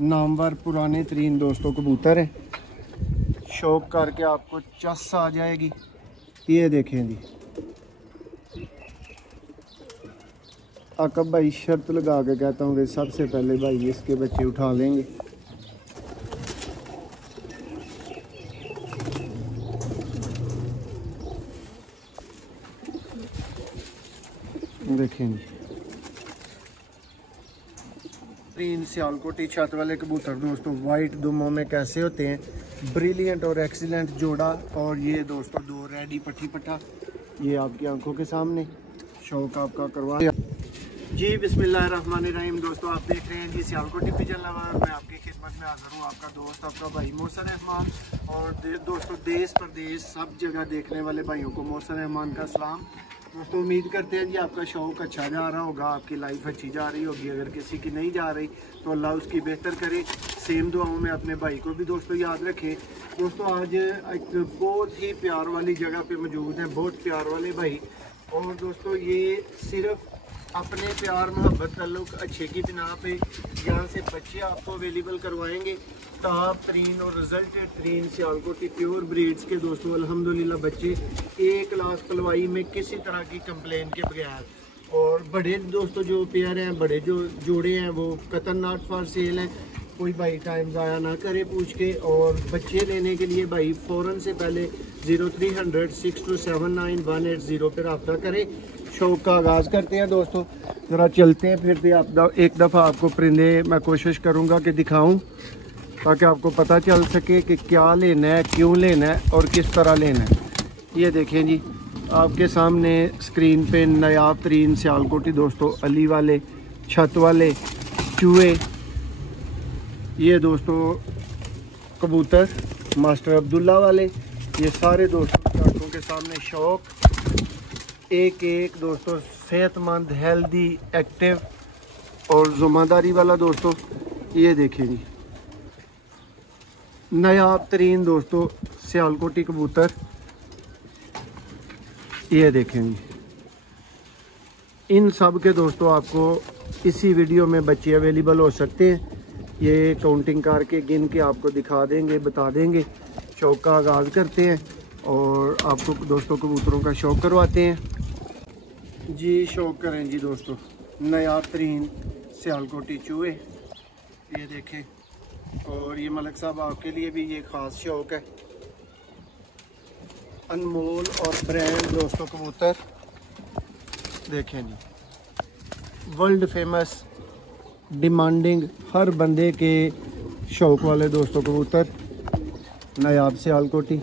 नामवर पुराने तरीन दोस्तों कबूतर है। शौक करके आपको चस आ जाएगी। ये देखें जी, आकब भाई शर्त लगा के कहता हूँ कि सबसे पहले भाई इसके बच्चे उठा लेंगे। देखें जी, तीन सियालकोटी छत वाले कबूतर दोस्तों वाइट दुमों में कैसे होते हैं, ब्रिलियंट और एक्सीलेंट जोड़ा। और ये दोस्तों दो रेडी पट्टी पट्टा, ये आपकी आंखों के सामने शौक आपका करवा जी। बिस्मिल्लाहिर्रहमानिर्रहीम दोस्तों, आप देख रहे हैं जी सियालकोटी पिजन लवर। मैं आपकी खिदमत में हाजिर हूँ, आपका दोस्त आपका भाई मोहसिन रहमान। और दोस्तों देश प्रदेश सब जगह देखने वाले भाइयों को मोहसिन रहमान का सलाम। दोस्तों उम्मीद करते हैं जी आपका शौक अच्छा जा रहा होगा, आपकी लाइफ अच्छी जा रही होगी। अगर किसी की नहीं जा रही तो अल्लाह उसकी बेहतर करे। सेम दुआओं में अपने भाई को भी दोस्तों याद रखें। दोस्तों आज एक बहुत ही प्यार वाली जगह पे मौजूद हैं, बहुत प्यार वाले भाई। और दोस्तों ये सिर्फ अपने प्यार मोहब्बत ताल्लुक अच्छे की बिना पे यहाँ से बच्चे आपको अवेलेबल करवाएंगे। टॉप तरीन और रिजल्टेड तरीन सियालकोटी प्योर ब्रीड्स के दोस्तों अल्हम्दुलिल्लाह बच्चे एक क्लास पलवाई में किसी तरह की कंप्लेन के बगैर। और बड़े दोस्तों जो पेयर हैं, बड़े जो जोड़े हैं वो कतन नॉट फॉर सेल हैं। कोई भाई टाइम ज़ाया ना करे पूछ के। और बच्चे लेने के लिए भाई फ़ौरन से पहले 0300 6279 180 पर रब्ता करें। शौक का आगाज़ करते हैं दोस्तों, ज़रा चलते हैं फिरते आप एक दफ़ा आपको परिंदे मैं कोशिश करूँगा कि दिखाऊँ, ताकि आपको पता चल सके कि क्या लेना है, क्यों लेना है और किस तरह लेना है। ये देखें जी आपके सामने स्क्रीन पे नायाब तरीन सियालकोटी दोस्तों अली वाले छत वाले चूहे। ये दोस्तों कबूतर मास्टर अब्दुल्ला वाले, ये सारे दोस्तों की आंखों के सामने शौक एक एक दोस्तों सेहतमंद हेल्दी एक्टिव और ज़िम्मेदारी वाला दोस्तों। ये देखें जी नायाब तरीन दोस्तों सियालकोटी कबूतर। ये देखें जी, इन सब के दोस्तों आपको इसी वीडियो में बच्चे अवेलेबल हो सकते हैं। ये काउंटिंग करके गिन के आपको दिखा देंगे, बता देंगे। शौक का आगाज़ करते हैं और आपको दोस्तों कबूतरों का शौक करवाते हैं जी। शौक करें जी दोस्तों नायाब तरीन सियालकोटी चूहे। ये देखें, और ये मलिक साहब आपके लिए भी ये ख़ास शौक है। अनमोल और ब्रांड दोस्तों कबूतर देखें जी, वर्ल्ड फेमस डिमांडिंग हर बंदे के शौक वाले दोस्तों कबूतर नायाब सियालकोटी।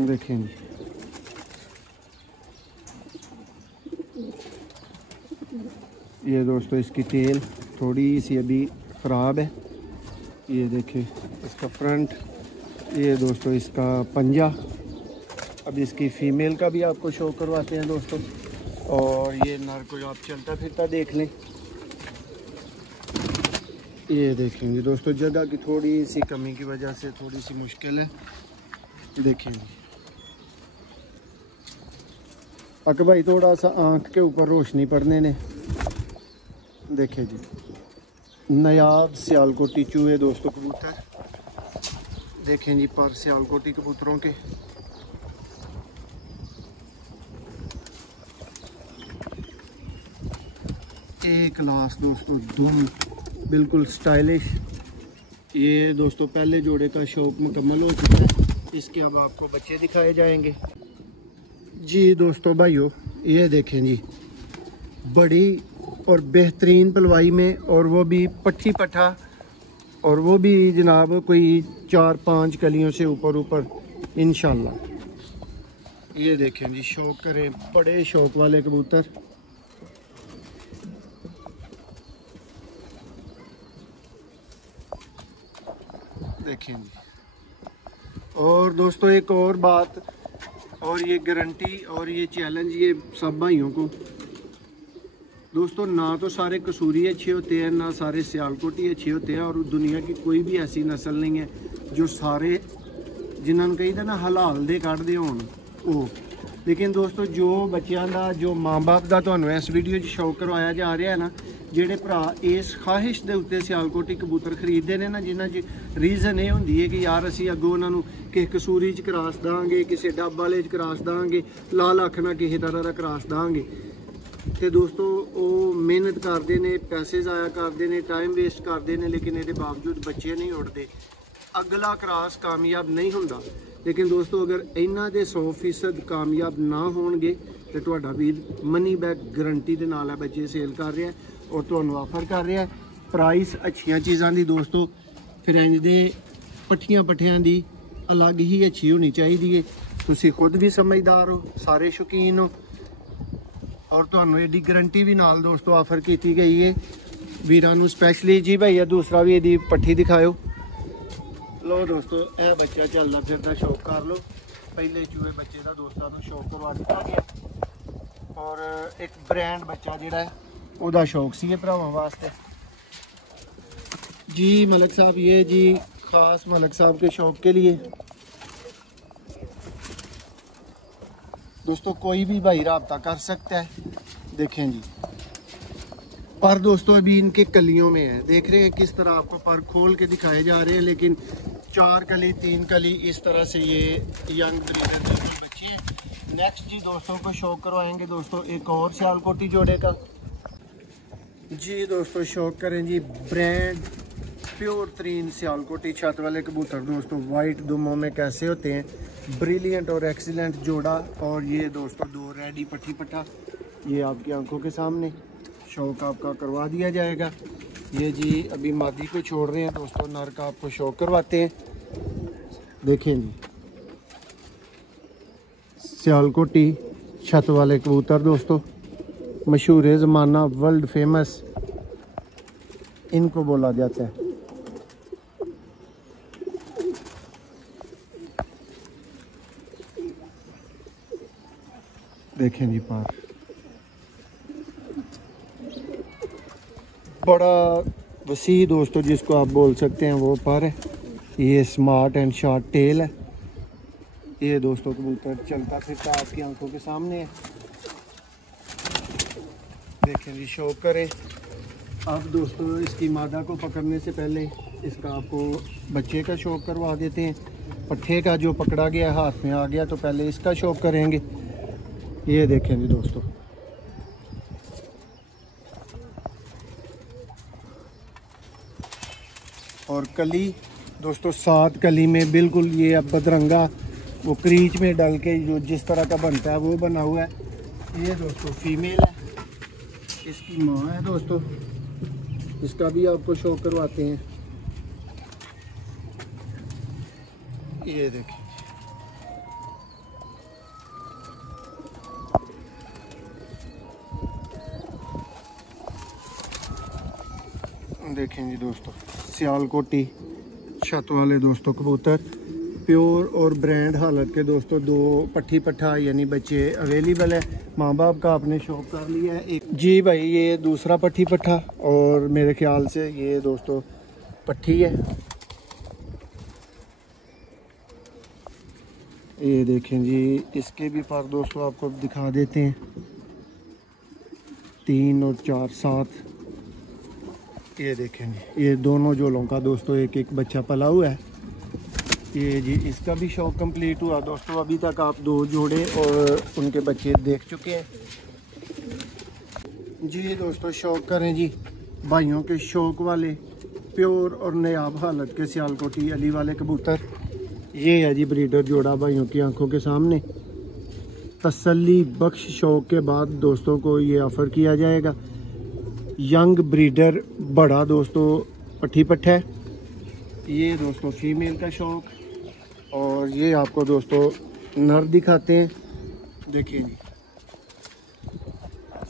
देखें जी ये दोस्तों इसकी टेल थोड़ी सी अभी ख़राब है। ये देखें इसका फ्रंट, ये दोस्तों इसका पंजा। अब इसकी फ़ीमेल का भी आपको शो करवाते हैं दोस्तों। और ये नर को आप चलता फिरता देख लें। ये देखेंगे दोस्तों जगह की थोड़ी सी कमी की वजह से थोड़ी सी मुश्किल है। देखेंगे अक भाई थोड़ा सा आँख के ऊपर रोशनी पड़ने ने। देखें जी नायाब सियालकोटी चूहे दोस्तों कबूतर। देखें जी पर सियालकोटी कबूतरों के एक क्लास दोस्तों दुम बिल्कुल स्टाइलिश। ये दोस्तों पहले जोड़े का शौक मुकम्मल हो चुका है। इसके अब आपको बच्चे दिखाए जाएंगे जी। दोस्तों भाइयों ये देखें जी बड़ी और बेहतरीन पलवाई में, और वो भी पट्टी पट्टा, और वो भी जनाब कोई 4-5 कलियों से ऊपर इंशाल्लाह। ये देखें जी शौक करें बड़े शौक वाले कबूतर। देखें जी। और दोस्तों एक और बात, और ये गारंटी और ये चैलेंज ये सब भाइयों को दोस्तों, ना तो सारे कसूरी अच्छे होते हैं, ना सारे सियालकोटी अच्छे होते हैं, और दुनिया की कोई भी ऐसी नस्ल नहीं है जो सारे जिन्होंने कही ना हलाल दे कढ़ते हो। लेकिन दोस्तों जो बच्चों का जो माँ बाप का तो इस वीडियो शौक करवाया जा रहा है ना, जेडे भरा इस ख्वाहिश के उत्ते सियालकोटी कबूतर खरीदते हैं ना, जिन्हों च रीजन ये होंगी है कि यार असी अगों उन्होंने किसी कसूरी च क्रॉस देंगे, किसी डब वाले च क्रॉस देंगे, लाल अख ना किसी तरह का क्रॉस देंगे। तो दोस्तों वो मेहनत करते हैं, पैसे ज़ाया करते हैं, टाइम वेस्ट करते हैं, लेकिन ये बावजूद बच्चे नहीं उड़ते, अगला क्रॉस कामयाब नहीं होंदा। लेकिन दोस्तों अगर इन्हों के 100% कामयाब ना होणगे तो तुहाडा वीर मनी बैक गारंटी के नाल बच्चे सेल कर रहा है और तुहानू ऑफर कर रहा है। प्राइस अच्छियां चीज़ों की दोस्तों फिर इंज दे पट्ठियां पट्ठियां की अलग ही अच्छी होनी चाहिए है। तुसी खुद भी समझदार हो, सारे शौकीन हो और तुहानू एडी गारंटी भी नाल दोस्तों ऑफर की गई है वीरां नू स्पैशली। जी भैया दूसरा भी यदि पट्ठी दिखाओ। लो दोस्तों यह बच्चा चलता फिरता शौक कर लो। पहले चूहे बच्चे का दोस्तों को शौक करवा दिता गया और एक ब्रांड बच्चा जोड़ा है वह शौक से भरावां वास्ते। जी मलिक साहब ये जी ख़ास मलिक साहब के शौक के लिए दोस्तों कोई भी भाई रब्ता कर सकता है। देखें जी पर दोस्तों अभी इनके कलियों में है, देख रहे हैं किस तरह आपको पर खोल के दिखाए जा रहे हैं, लेकिन 4 कली 3 कली इस तरह से ये यंग ब्रीडर के बच्चे हैं। नेक्स्ट जी दोस्तों को शौक करवाएंगे दोस्तों एक और सियालकोटी जोड़े का। जी दोस्तों शौक करें जी ब्रांड प्योर तरीन सियालकोटी छत वाले कबूतर दोस्तों, वाइट दुमों में कैसे होते हैं, ब्रिलियंट और एक्सीलेंट जोड़ा। और ये दोस्तों 2 रेडी पट्ठी पट्टा ये आपकी आंखों के सामने शौक आपका करवा दिया जाएगा। ये जी अभी मादी को छोड़ रहे हैं दोस्तों, नर का आपको शौक करवाते हैं। देखें जी सियालकोटी छत वाले कबूतर दोस्तों, मशहूर ज़माना वर्ल्ड फेमस इनको बोला जाता है। देखें जी पार बड़ा वसी दोस्तों जिसको आप बोल सकते हैं वो पर है। ये स्मार्ट एंड शॉर्ट टेल है। ये दोस्तों कबूतर चलता फिरता आपकी आंखों के सामने है। देखें जी शौक करें। अब दोस्तों इसकी मादा को पकड़ने से पहले इसका आपको बच्चे का शौक करवा देते हैं। पट्ठे का जो पकड़ा गया हाथ में आ गया तो पहले इसका शौक करेंगे। ये देखें जी दोस्तों और कली दोस्तों 7 कली में बिल्कुल ये अब बदरंगा वो क्रीच में डाल के जो जिस तरह का बनता है वो बना हुआ है। ये दोस्तों फीमेल है, इसकी माँ है दोस्तों, इसका भी आपको शौक करवाते हैं। ये देखिए देखें जी दोस्तों सियालकोटी छत वाले दोस्तों कबूतर प्योर और ब्रांड हालत के दोस्तों 2 पट्ठी पट्ठा यानी बच्चे अवेलेबल है। माँ बाप का आपने शौक कर लिया है एक। जी भाई ये दूसरा पट्ठी पट्ठा और मेरे ख्याल से ये दोस्तों पट्ठी है। ये देखें जी इसके भी पर दोस्तों आपको दिखा देते हैं 3 और 4 7। ये देखें ये दोनों जोलों का दोस्तों एक एक बच्चा पला हुआ है। ये जी इसका भी शौक कंप्लीट हुआ दोस्तों। अभी तक आप 2 जोड़े और उनके बच्चे देख चुके हैं। जी दोस्तों शौक करें जी भाइयों के शौक वाले प्योर और नायाब हालत के सियालकोटी अली वाले कबूतर। ये है जी ब्रीडर जोड़ा भाइयों की आंखों के सामने। तसल्ली बख्श शौक के बाद दोस्तों को ये ऑफ़र किया जाएगा। यंग ब्रीडर बड़ा दोस्तों पट्ठी पट्ठा है। ये दोस्तों फीमेल का शौक और ये आपको दोस्तों नर दिखाते हैं। देखिए जी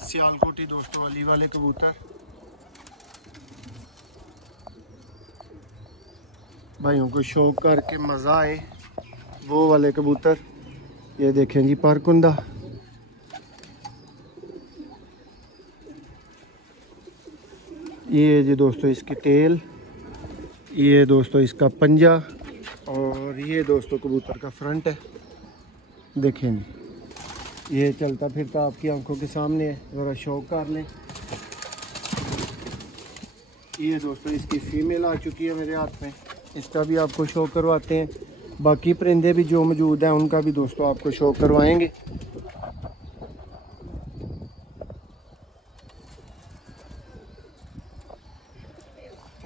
सियालकोटी दोस्तों अली वाले कबूतर भाइयों को शौक करके मज़ा आए वो वाले कबूतर। ये देखें जी परकुंदा। ये जी दोस्तों इसकी टेल, ये दोस्तों इसका पंजा और ये दोस्तों कबूतर का फ्रंट है, देखें जी, ये चलता फिरता आपकी आंखों के सामने है, ज़रा शौक कर लें। ये दोस्तों इसकी फीमेल आ चुकी है मेरे हाथ में, इसका भी आपको शो करवाते हैं। बाकी परिंदे भी जो मौजूद हैं उनका भी दोस्तों आपको शो करवाएंगे।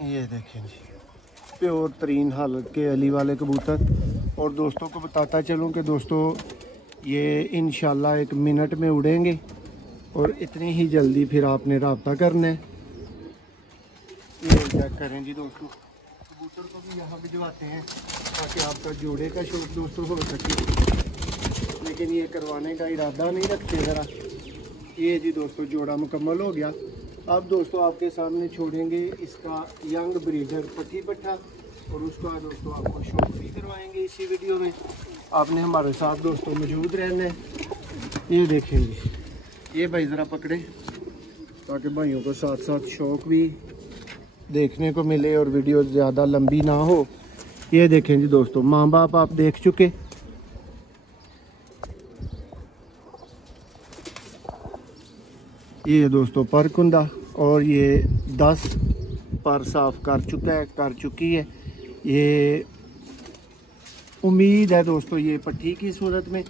ये देखें जी, प्योर तरीन हालत के अली वाले कबूतर। और दोस्तों को बताता चलूँ कि दोस्तों ये इंशाल्लाह 1 मिनट में उड़ेंगे और इतनी ही जल्दी फिर आपने रब्ता करना है। ये चेक करें जी दोस्तों, कबूतर को भी यहाँ भिजवाते हैं ताकि आपका जोड़े का शौक दोस्तों हो सके, लेकिन ये करवाने का इरादा नहीं रखते ज़रा। ये जी दोस्तों जोड़ा मुकम्मल हो गया। अब दोस्तों आपके सामने छोड़ेंगे इसका यंग ब्रीडर पट्टी पट्ठा, और उसका दोस्तों आपको शौक भी करवाएंगे इसी वीडियो में। आपने हमारे साथ दोस्तों मौजूद रहना है। ये देखें जी, ये भाई ज़रा पकड़े ताकि भाइयों को साथ साथ शौक भी देखने को मिले और वीडियो ज़्यादा लंबी ना हो। ये देखें जी दोस्तों, माँ बाप आप देख चुके, ये दोस्तों पर कुंदा, और ये 10 पर साफ कर चुकी है। ये उम्मीद है दोस्तों ये पट्टी की सूरत में,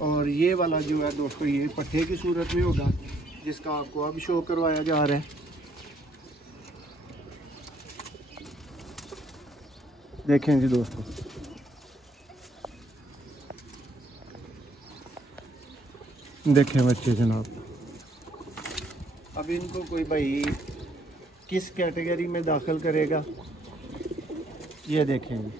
और ये वाला जो है दोस्तों ये पट्टे की सूरत में होगा, जिसका आपको अब शो करवाया जा रहा है। देखें जी दोस्तों, देखें बच्चे जनाब, अब इनको कोई भाई किस कैटेगरी में दाखिल करेगा, ये देखेंगे।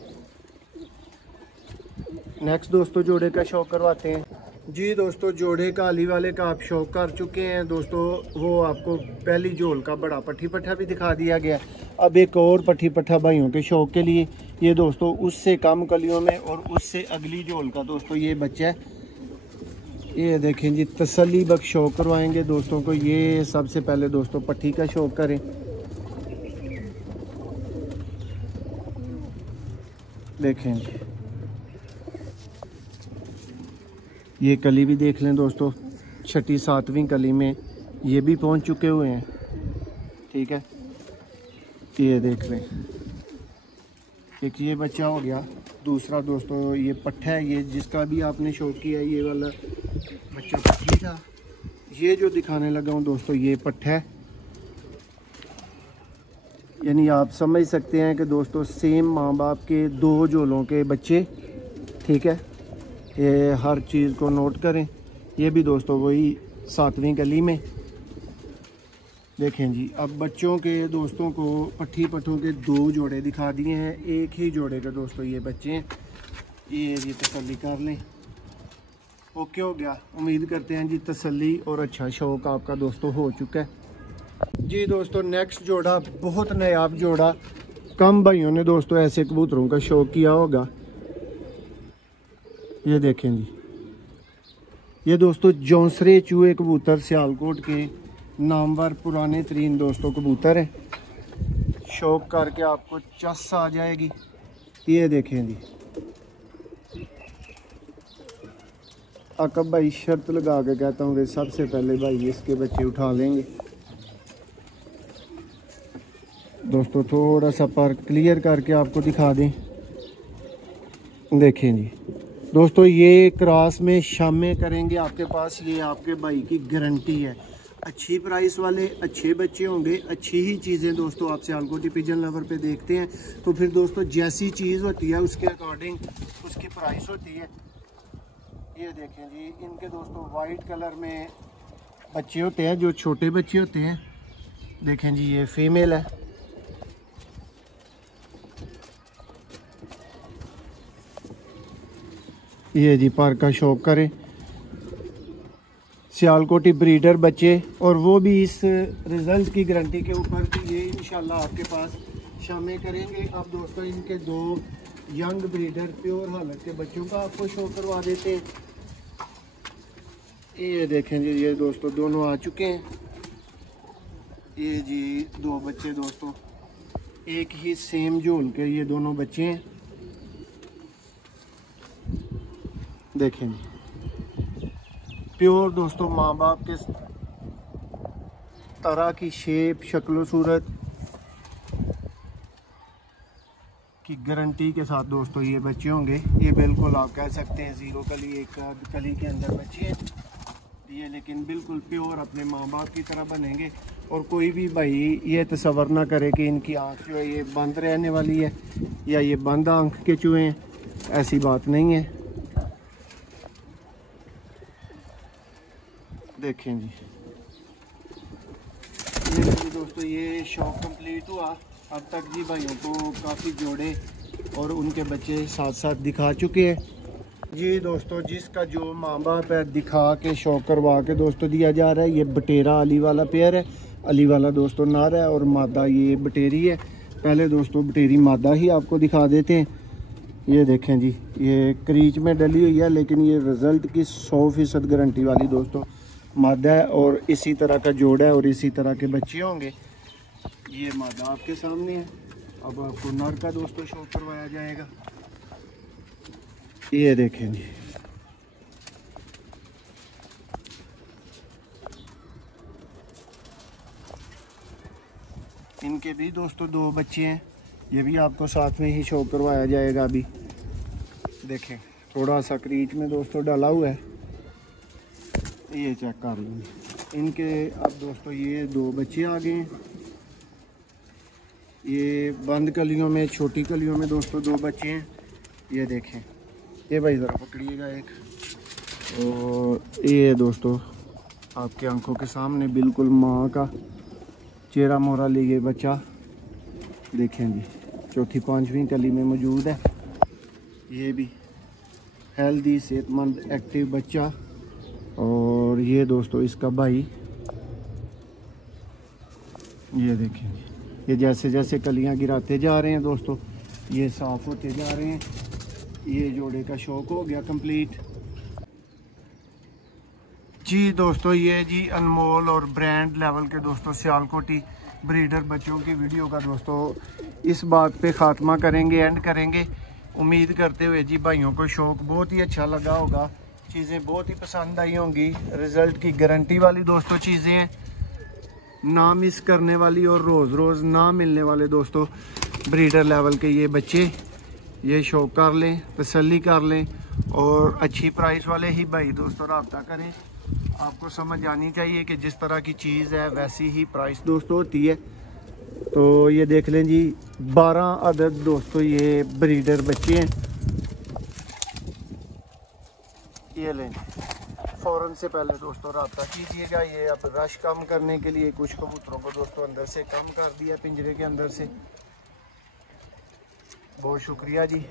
नेक्स्ट दोस्तों जोड़े का शौक करवाते हैं जी। दोस्तों जोड़े का अली वाले का आप शौक कर चुके हैं दोस्तों, वो आपको पहली झोल का बड़ा पट्टी पट्ठा भी दिखा दिया गया। अब एक और पट्टी पट्ठा भाइयों के शौक के लिए, ये दोस्तों उससे कम कलियों में और उससे अगली झोल का दोस्तों ये बच्चा है। ये देखें जी, तसल्ली बख्श शौक करवाएंगे दोस्तों को। ये सबसे पहले दोस्तों पट्टी का शौक करें। देखें जी, ये कली भी देख लें दोस्तों, 6ठी 7वीं कली में ये भी पहुंच चुके हुए हैं, ठीक है। ये देख लें, एक ये बच्चा हो गया। दूसरा दोस्तों ये पट्ठा है, ये जिसका भी आपने शौक किया, ये वाला बच्चा पट्टी था। ये जो दिखाने लगा हूँ दोस्तों ये पट्ठा है, यानी आप समझ सकते हैं कि दोस्तों सेम माँ बाप के 2 झोलों के बच्चे, ठीक है। ये हर चीज़ को नोट करें। ये भी दोस्तों वही 7वीं कली में। देखें जी, अब बच्चों के दोस्तों को पट्टी पट्ठों के 2 जोड़े दिखा दिए हैं, एक ही जोड़े के दोस्तों ये बच्चे हैं। ये जी तसल्ली कर लें, ओके हो गया। उम्मीद करते हैं जी तसल्ली और अच्छा शौक आपका दोस्तों हो चुका है जी। दोस्तों नेक्स्ट जोड़ा बहुत नायाब जोड़ा, कम भाइयों ने दोस्तों ऐसे कबूतरों का शौक किया होगा। ये देखें जी, ये दोस्तों जौंसरे चूहे कबूतर सियालकोट के नामवर पुराने तरीन दोस्तों कबूतर है। शौक करके आपको चस आ जाएगी। ये देखें जी, अकब भाई शर्त लगा के कहता हूँ कि सबसे पहले भाई इसके बच्चे उठा लेंगे दोस्तों। थोड़ा सा पर क्लियर करके आपको दिखा दें। देखें जी दोस्तों, ये क्रॉस में शामें करेंगे आपके पास, ये आपके भाई की गारंटी है। अच्छी प्राइस वाले अच्छे बच्चे होंगे, अच्छी ही चीज़ें दोस्तों आप सियालकोटी पिजन लवर पे देखते हैं, तो फिर दोस्तों जैसी चीज़ होती है उसके अकॉर्डिंग उसकी प्राइस होती है। ये देखें जी, इनके दोस्तों वाइट कलर में बच्चे होते हैं, जो छोटे बच्चे होते हैं। देखें जी, ये फीमेल है। ये जी पर का शौक करें, सियालकोटी ब्रीडर बच्चे, और वो भी इस रिज़ल्ट की गारंटी के ऊपर कि ये इंशाल्लाह आपके पास शामें करेंगे। अब दोस्तों इनके 2 यंग ब्रीडर प्योर हालत के बच्चों का आपको शो करवा देते हैं। ये देखें जी, ये दोस्तों दोनों आ चुके हैं। ये जी 2 बच्चे दोस्तों, एक ही सेम झोल के ये दोनों बच्चे हैं। देखें जी, प्योर दोस्तों माँ बाप के तरह की शेप, शक्ल सूरत की गारंटी के साथ दोस्तों ये बच्चे होंगे। ये बिल्कुल आप कह सकते हैं ज़ीरो कली, एक कली के अंदर बच्चे हैं ये, लेकिन बिल्कुल प्योर अपने माँ बाप की तरह बनेंगे। और कोई भी भाई ये तसव्वुर ना करे कि इनकी आँख जो है ये बंद रहने वाली है या ये बंद आँख के चूहे हैं, ऐसी बात नहीं है। देखें जी, ये दोस्तों ये शौक कंप्लीट हुआ। अब तक जी भाइयों को काफ़ी जोड़े और उनके बच्चे साथ साथ दिखा चुके हैं जी। दोस्तों जिसका जो माँ बाप है दिखा के शौक करवा के दोस्तों दिया जा रहा है। ये बटेरा अली वाला पेयर है, अली वाला दोस्तों नर है और मादा ये बटेरी है। पहले दोस्तों बटेरी मादा ही आपको दिखा देते हैं। ये देखें जी, ये क्रीच में डली हुई है, लेकिन ये रिज़ल्ट की 100% गारंटी वाली दोस्तों मादा है और इसी तरह का जोड़ा है और इसी तरह के बच्चे होंगे। ये मादा आपके सामने है। अब आपको नर का दोस्तों शौक करवाया जाएगा। ये देखें जी, इनके भी दोस्तों 2 बच्चे हैं, ये भी आपको साथ में ही शौक करवाया जाएगा। अभी देखें थोड़ा सा क्रीच में दोस्तों डाला हुआ है, ये चेक कर लीजिए इनके। अब दोस्तों ये 2 बच्चे आ गए हैं। ये बंद कलियों में, छोटी कलियों में दोस्तों 2 बच्चे हैं। ये देखें, ये भाई ज़रा पकड़िएगा एक। और ये दोस्तों आपके आंखों के सामने बिल्कुल माँ का चेहरा मोहरा लिए बच्चा देखें जी, 4ठी 5वीं कली में मौजूद है। ये भी हेल्दी सेहतमंद एक्टिव बच्चा। और ये दोस्तों इसका भाई, ये देखें ये जैसे जैसे कलियां गिराते जा रहे हैं दोस्तों ये साफ़ होते जा रहे हैं। ये जोड़े का शौक हो गया कंप्लीट जी। दोस्तों ये जी अनमोल और ब्रांड लेवल के दोस्तों सियालकोटी ब्रीडर बच्चों की वीडियो का दोस्तों इस बात पे ख़ात्मा करेंगे, एंड करेंगे। उम्मीद करते हुए जी भाइयों को शौक बहुत ही अच्छा लगा होगा, चीज़ें बहुत ही पसंद आई होंगी। रिज़ल्ट की गारंटी वाली दोस्तों चीज़ें हैं, ना मिस करने वाली और रोज़ रोज़ ना मिलने वाले दोस्तों ब्रीडर लेवल के ये बच्चे। ये शौक कर लें, तसल्ली कर लें और अच्छी प्राइस वाले ही भाई दोस्तों रब्ता करें। आपको समझ आनी चाहिए कि जिस तरह की चीज़ है वैसी ही प्राइस दोस्तों होती है। तो ये देख लें जी 12 अदद दोस्तों ये ब्रीडर बच्चे हैं। ये लें, फ़ौरन से पहले दोस्तों रब्ता कीजिएगा। ये अब रश कम करने के लिए कुछ कबूतरों को दोस्तों अंदर से कम कर दिया पिंजरे के अंदर से। बहुत शुक्रिया जी।